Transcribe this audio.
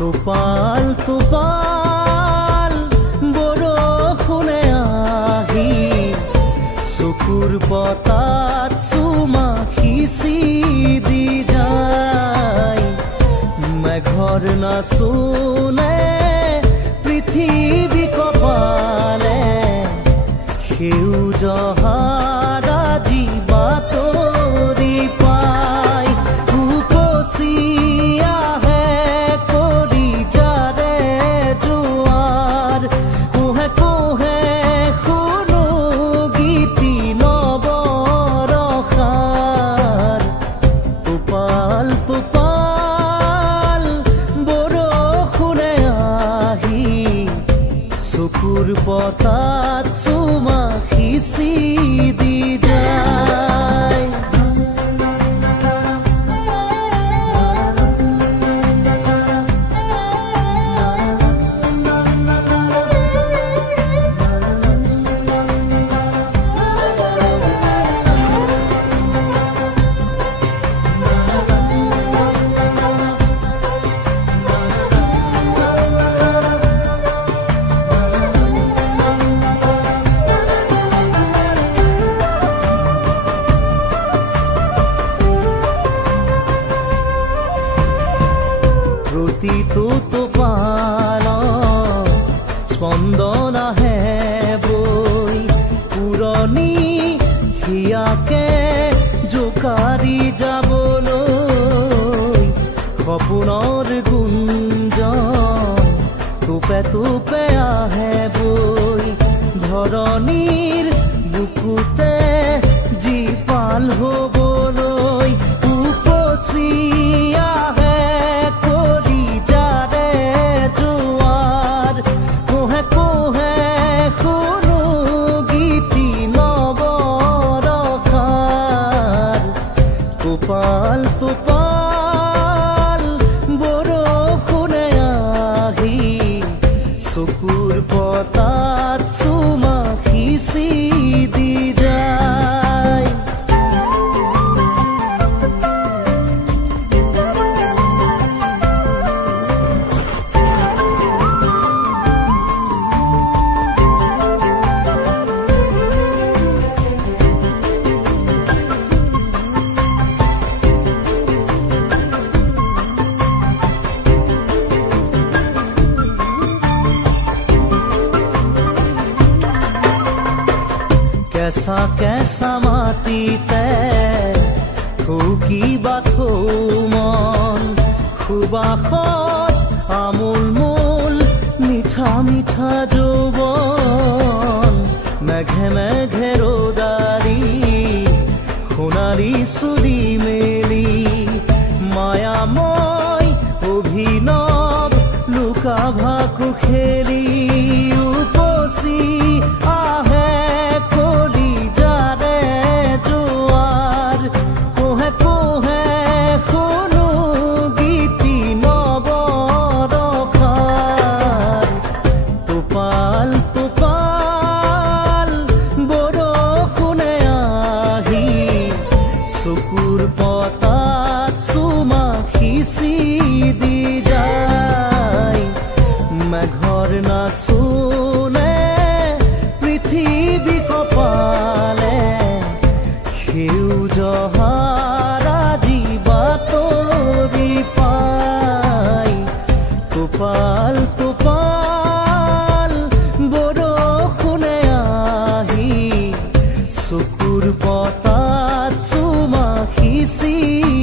টোপাল টোপাল বৰষুণে আহি চকুৰ পতাত চুমা সিঁচি দি যায়। মেঘৰ নাচোনে পৃথিৱী কপালে সেউজ হাৰাজি বাতৰি পায়। উপচি পতাত চুমা সিঁচি দি যায়। প্ৰতিটো টোপালত স্পন্দন আহে বৈ, পুৰণি হিয়াকে জোকাৰি যাবলৈ। সপোনৰ গুঞ্জন টোপে টোপে আহে বৈ, ধৰণিৰ বুকুতে জীপাল হ'বলৈ। উপচি টোপাল টোপাল বৰষুণে আহি চকুৰ পতাত চুমা সিঁচি দি যায়। কেঁচা কেঁচা মাটিতে থৌকিবা থৌ মন, সুবাসত আমোল মোল মিঠা মিঠা যৌৱন। মেঘে মেঘে ৰ'দাৰি সোণাৰী চুলি মেলি, মায়াময় অভিনৱ লুকা ভাকু খেলি। উপচি আহে চকুৰ পতাত চুমা সিঁচি দি যায়। মেঘৰ নাচোনে পৃথিৱী কপালে সেউজ হাৰাজি বাতৰি পায়। টোপাল টোপাল সিঁচি